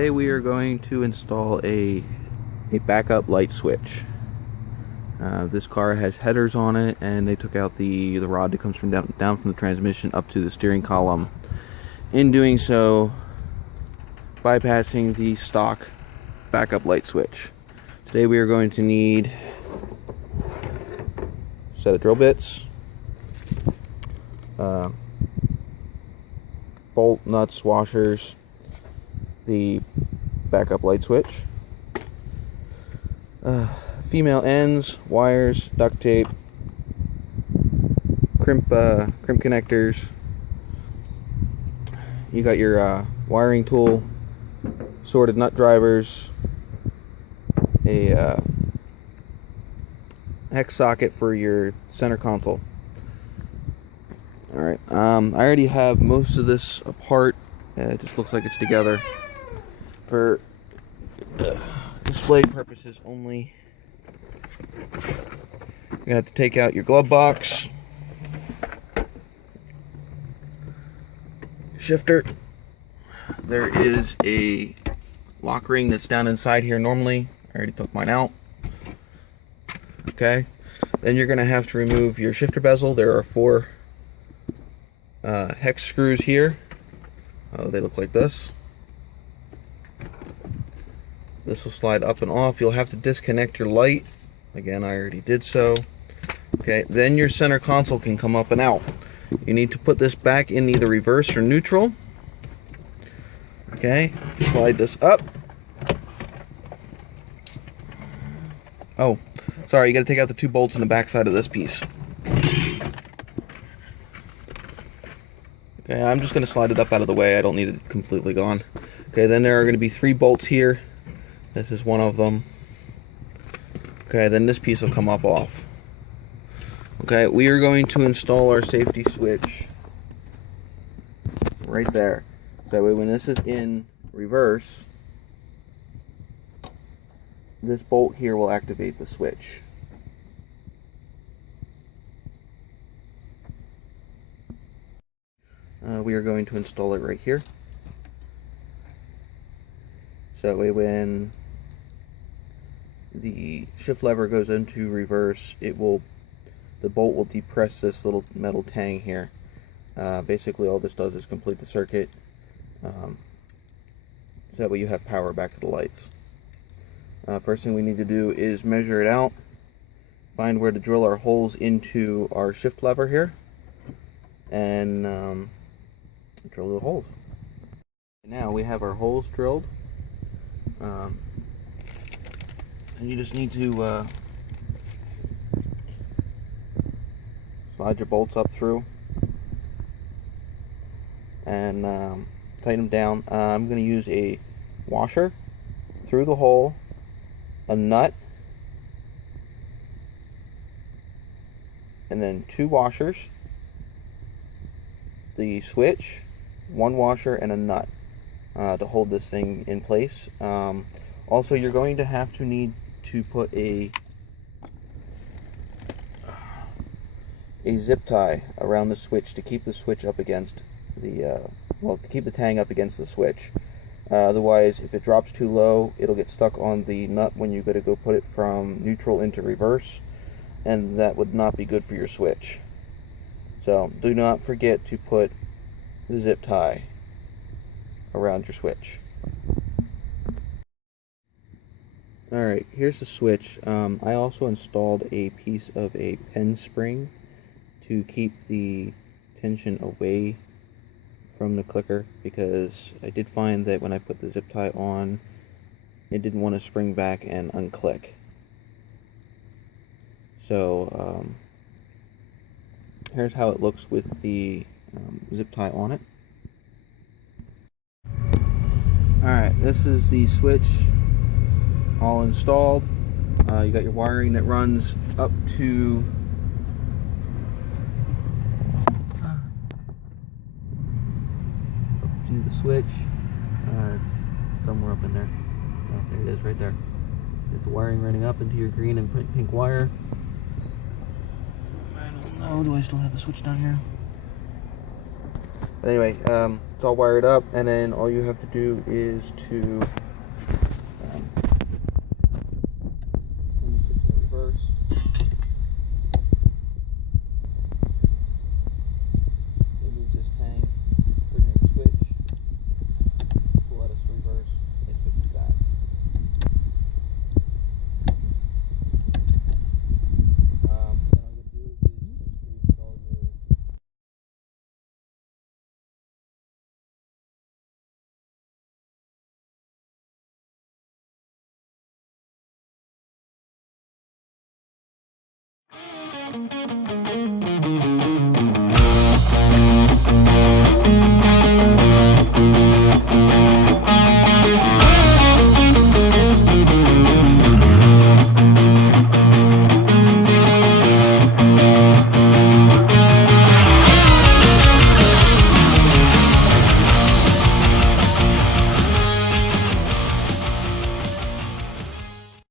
Today we are going to install a backup light switch. This car has headers on it, and they took out the rod that comes from down from the transmission up to the steering column. In doing so, bypassing the stock backup light switch. Today we are going to need a set of drill bits, bolt, nuts, washers, the backup light switch, female ends, wires, duct tape, crimp connectors. You got your wiring tool, sorted nut drivers, a hex socket for your center console. Alright, I already have most of this apart. It just looks like it's together for display purposes only. You're gonna have to take out your glove box, shifter. There is a lock ring that's down inside here normally. I already took mine out. Okay, then you're gonna have to remove your shifter bezel. There are 4 hex screws here. They look like this. This will slide up and off. You'll have to disconnect your light. Again, I already did so. Okay, then your center console can come up and out. You need to put this back in either reverse or neutral. Okay, slide this up. Oh, sorry, you gotta take out the 2 bolts in the back side of this piece. Okay, I'm just gonna slide it up out of the way. I don't need it completely gone. Okay, then there are gonna be 3 bolts here. This is one of them. Okay, then this piece will come up off. Okay, we are going to install our safety switch right there. That way when this is in reverse, this bolt here will activate the switch. We are going to install it right here. So that way when the shift lever goes into reverse, the bolt will depress this little metal tang here. Basically all this does is complete the circuit, so that way you have power back to the lights. First thing we need to do is measure it out, find where to drill our holes into our shift lever here, and drill the holes. Now we have our holes drilled. And you just need to slide your bolts up through and tighten them down. I'm going to use a washer through the hole, a nut, and then 2 washers, the switch, 1 washer, and a nut to hold this thing in place. Also, you're going to have to need to put a zip tie around the switch to keep the switch up against the to keep the tang up against the switch. Otherwise, if it drops too low, it'll get stuck on the nut when you go to put it from neutral into reverse, and that would not be good for your switch. So do not forget to put the zip tie around your switch. Alright, here's the switch. I also installed a piece of a pen spring to keep the tension away from the clicker, because I did find that when I put the zip tie on, it didn't want to spring back and unclick. So here's how it looks with the zip tie on it. Alright, this is the switch all installed. You got your wiring that runs up to the switch. It's somewhere up in there. Oh, there it is, right there. There's the wiring running up into your green and pink wire. I don't know, do I still have the switch down here? But anyway, it's all wired up, and then all you have to do is to when you switch in reverse, it moves this tang, triggering the switch. Pull out its reverse, it switches back. Then all you do is just reinstall your